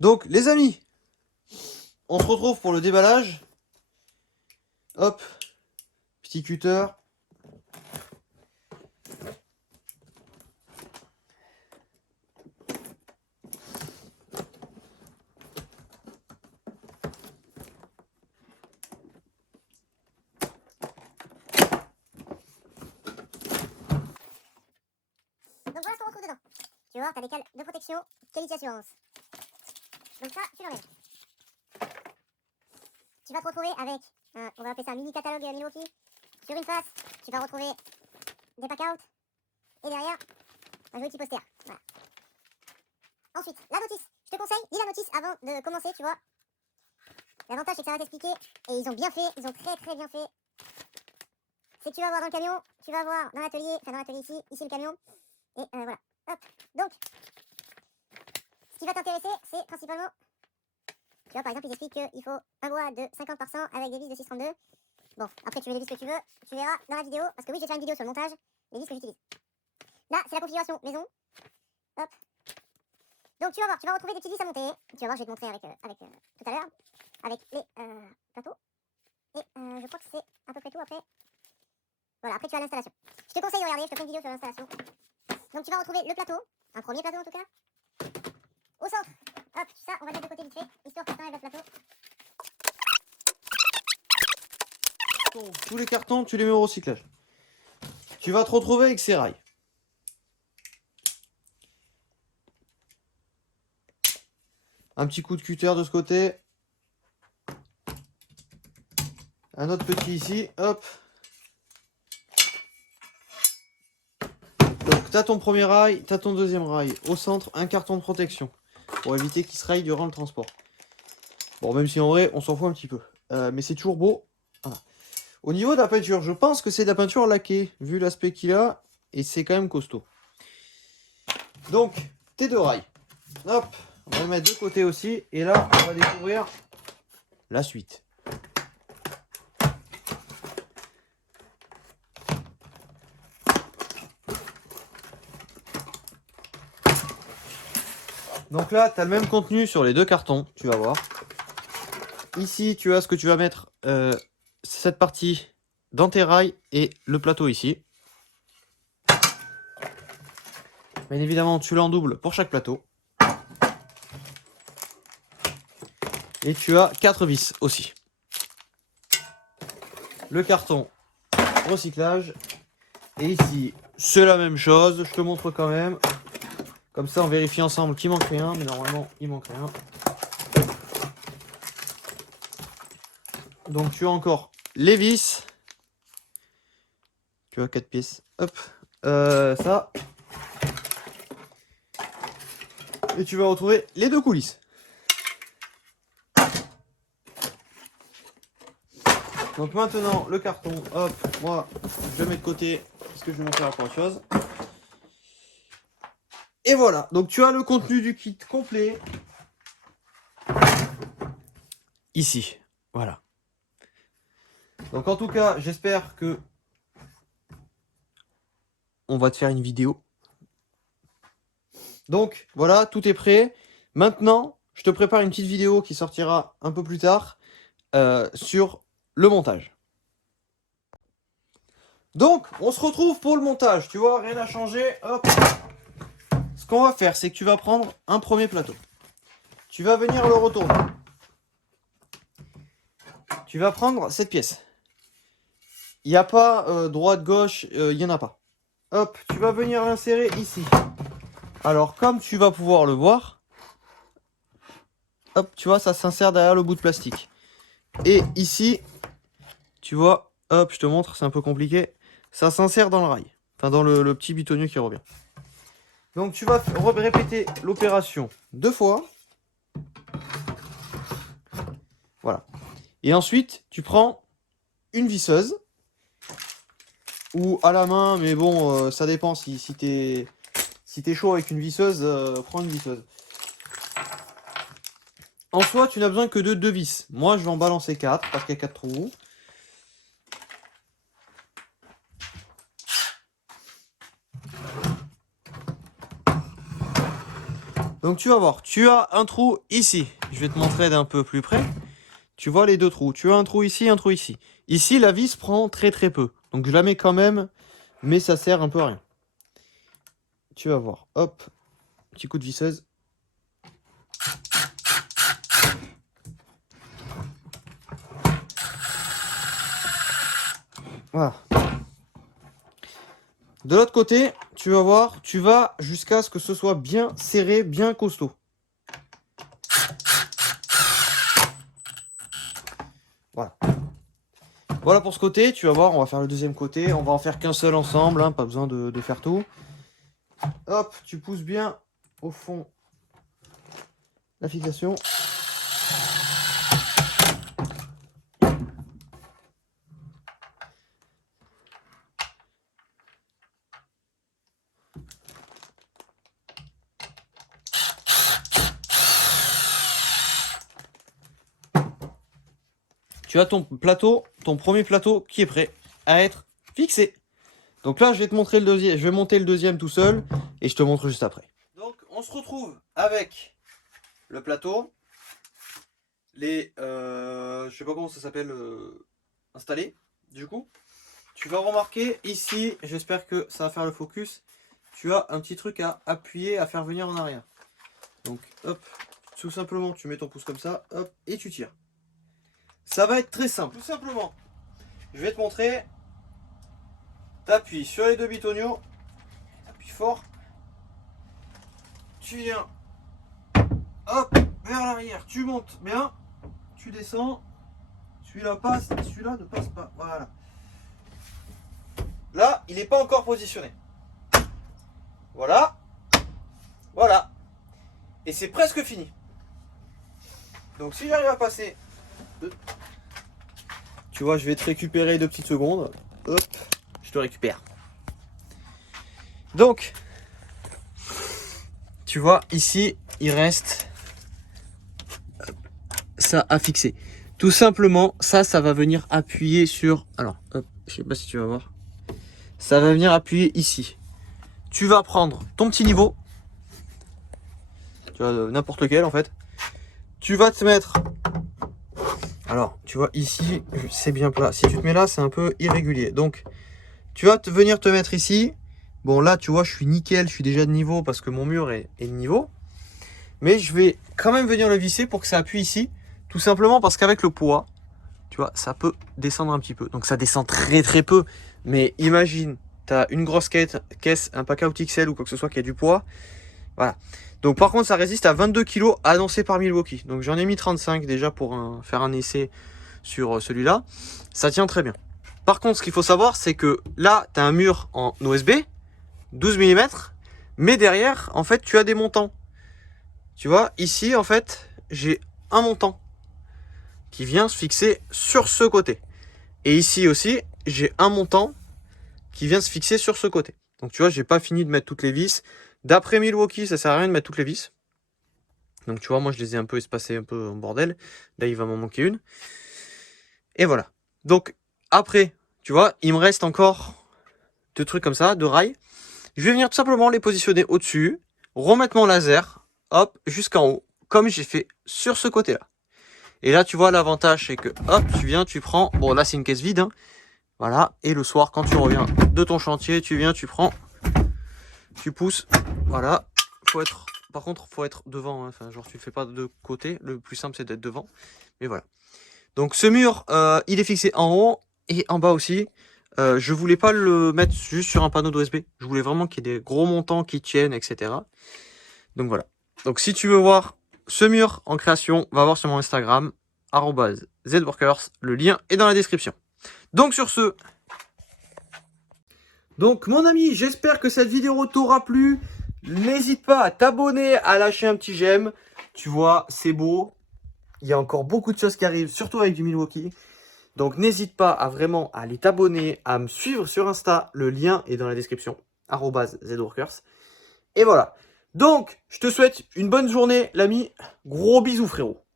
Donc, les amis, on se retrouve pour le déballage. Hop, petit cutter. Donc voilà ce qu'on retrouve dedans. Tu vas voir, tu as des cales de protection, qualité assurance. Donc ça, tu l'emmènes. Tu vas te retrouver avec, on va appeler ça un mini catalogue Milwaukee. Sur une face, tu vas retrouver des pack-out. Et derrière, un joli petit poster. Voilà. Ensuite, la notice. Je te conseille, lis la notice avant de commencer, tu vois. L'avantage, c'est que ça va t'expliquer. Et ils ont bien fait, ils ont très bien fait. C'est que tu vas voir dans le camion, tu vas voir dans l'atelier, enfin dans l'atelier ici le camion. Et voilà. Hop. Donc, ce qui va t'intéresser, c'est principalement, tu vois, par exemple, ils expliquent qu'il faut un bois de 50 par 100 avec des vis de 6,32. Bon, après, tu mets les vis que tu veux, tu verras dans la vidéo, parce que oui, je vais faire une vidéo sur le montage, les vis que j'utilise. Là, c'est la configuration maison. Hop. Donc, tu vas voir, tu vas retrouver des petites vis à monter. Tu vas voir, je vais te montrer avec tout à l'heure, avec les plateaux. Et je crois que c'est à peu près tout après. Voilà, après, tu as l'installation. Je te conseille de regarder, je te ferai une vidéo sur l'installation. Donc, tu vas retrouver le plateau, un premier plateau en tout cas. Au centre, hop, ça, on va le mettre de côté vite fait, histoire que ça avec le plateau. Tous les cartons, tu les mets au recyclage. Tu vas te retrouver avec ces rails. Un petit coup de cutter de ce côté. Un autre petit ici, hop. Donc, tu as ton premier rail, tu as ton deuxième rail. Au centre, un carton de protection. Pour éviter qu'il se raille durant le transport. Bon, même si en vrai, on s'en fout un petit peu. Mais c'est toujours beau. Voilà. Au niveau de la peinture, je pense que c'est de la peinture laquée, vu l'aspect qu'il a. Et c'est quand même costaud. Donc, tes deux rails. Hop, on va le mettre de côté aussi. Et là, on va découvrir la suite. Donc là, tu as le même contenu sur les deux cartons, tu vas voir. Ici, tu as ce que tu vas mettre, cette partie dans tes rails et le plateau ici. Bien évidemment, tu l'en doubles pour chaque plateau. Et tu as 4 vis aussi. Le carton recyclage. Et ici, c'est la même chose. Je te montre quand même. Comme ça, on vérifie ensemble qu'il manque rien. Mais normalement, il manque rien. Donc, tu as encore les vis. Tu as 4 pièces. Hop. Ça. Et tu vas retrouver les deux coulisses. Donc maintenant, le carton, hop, moi, je le mets de côté, parce que je vais m'en faire autre chose. Et voilà, donc tu as le contenu du kit complet. Ici, voilà. Donc en tout cas, j'espère que on va te faire une vidéo. Donc voilà, tout est prêt. Maintenant, je te prépare une petite vidéo qui sortira un peu plus tard sur le montage. Donc, on se retrouve pour le montage. Tu vois, rien n'a changé. Hop. Ce qu'on va faire, c'est que tu vas prendre un premier plateau. Tu vas venir le retourner. Tu vas prendre cette pièce. Il n'y a pas droite-gauche, il n'y en a pas. Hop, tu vas venir l'insérer ici. Alors, comme tu vas pouvoir le voir, hop, tu vois, ça s'insère derrière le bout de plastique. Et ici, tu vois, hop, je te montre, c'est un peu compliqué. Ça s'insère dans le rail. Enfin, dans le petit bitonnier qui revient. Donc, tu vas répéter l'opération 2 fois. Voilà. Et ensuite, tu prends une visseuse. Ou à la main, mais bon, ça dépend. Si t'es chaud avec une visseuse, prends une visseuse. En soi, tu n'as besoin que de 2 vis. Moi, je vais en balancer 4 parce qu'il y a 4 trous. Donc tu vas voir, tu as un trou ici. Je vais te montrer d'un peu plus près. Tu vois les deux trous. Tu as un trou ici, un trou ici. Ici, la vis prend très très peu. Donc je la mets quand même, mais ça sert un peu à rien. Tu vas voir. Hop, petit coup de visseuse. Voilà. De l'autre côté, tu vas voir, tu vas jusqu'à ce que ce soit bien serré, bien costaud. Voilà. Voilà pour ce côté, tu vas voir, on va faire le deuxième côté. On va en faire qu'un seul ensemble, hein, pas besoin de faire tout. Hop, tu pousses bien au fond la fixation. Tu as ton plateau, ton premier plateau qui est prêt à être fixé. Donc là, je vais te montrer le deuxième, je vais monter le deuxième tout seul et je te montre juste après. Donc, on se retrouve avec le plateau, les, je sais pas comment ça s'appelle, installé. Du coup, tu vas remarquer ici, j'espère que ça va faire le focus, tu as un petit truc à appuyer, à faire venir en arrière. Donc, hop, tout simplement, tu mets ton pouce comme ça, hop, et tu tires. Ça va être très simple, tout simplement. Je vais te montrer. T'appuies sur les deux bitoniaux, t'appuies fort. Tu viens, hop, vers l'arrière, tu montes bien, tu descends. Celui-là passe, celui-là ne passe pas. Voilà. Là, il n'est pas encore positionné. Voilà. Voilà. Et c'est presque fini. Donc si j'arrive à passer... Tu vois, je vais te récupérer 2 petites secondes. Hop, je te récupère. Donc, tu vois, ici, il reste ça à fixer. Tout simplement, ça va venir appuyer sur... Alors, hop, je sais pas si tu vas voir. Ça va venir appuyer ici. Tu vas prendre ton petit niveau. Tu vois, n'importe lequel en fait. Tu vas te mettre... Alors, tu vois, ici, c'est bien plat. Si tu te mets là, c'est un peu irrégulier. Donc, tu vas venir te mettre ici. Bon, là, tu vois, je suis nickel. Je suis déjà de niveau parce que mon mur est de niveau. Mais je vais quand même venir le visser pour que ça appuie ici. Tout simplement parce qu'avec le poids, tu vois, ça peut descendre un petit peu. Donc, ça descend très très peu. Mais imagine, tu as une grosse caisse, un pack out XL ou quoi que ce soit qui a du poids. Voilà. Donc par contre ça résiste à 22 kg annoncé par Milwaukee. Donc j'en ai mis 35 déjà pour faire un essai sur celui-là. Ça tient très bien. Par contre ce qu'il faut savoir c'est que là tu as un mur en OSB 12 mm. Mais derrière en fait tu as des montants. Tu vois ici en fait j'ai un montant qui vient se fixer sur ce côté. Et ici aussi j'ai un montant qui vient se fixer sur ce côté. Donc tu vois j'ai pas fini de mettre toutes les vis. D'après Milwaukee, ça sert à rien de mettre toutes les vis. Donc tu vois, moi je les ai un peu espacées, un peu en bordel. Là, il va m'en manquer une. Et voilà. Donc après, tu vois, il me reste encore 2 trucs comme ça, 2 rails. Je vais venir tout simplement les positionner au-dessus, remettre mon laser, hop, jusqu'en haut, comme j'ai fait sur ce côté-là. Et là, tu vois, l'avantage, c'est que, hop, tu viens, tu prends... Bon, là, c'est une caisse vide, hein. Voilà. Et le soir, quand tu reviens de ton chantier, tu viens, tu prends... Tu pousses, voilà, par contre, faut être devant, hein. Enfin, genre tu le fais pas de côté, le plus simple c'est d'être devant, mais voilà. Donc ce mur, il est fixé en haut et en bas aussi. Je voulais pas le mettre juste sur un panneau d'OSB, je voulais vraiment qu'il y ait des gros montants qui tiennent, etc. Donc voilà. Donc si tu veux voir ce mur en création, va voir sur mon Instagram, @zworkers, le lien est dans la description. Donc sur ce... Donc mon ami, j'espère que cette vidéo t'aura plu. N'hésite pas à t'abonner, à lâcher un petit j'aime. Tu vois, c'est beau. Il y a encore beaucoup de choses qui arrivent, surtout avec du Milwaukee. Donc n'hésite pas à vraiment aller t'abonner, à me suivre sur Insta. Le lien est dans la description, @zworkers. Et voilà. Donc, je te souhaite une bonne journée, l'ami. Gros bisous, frérot.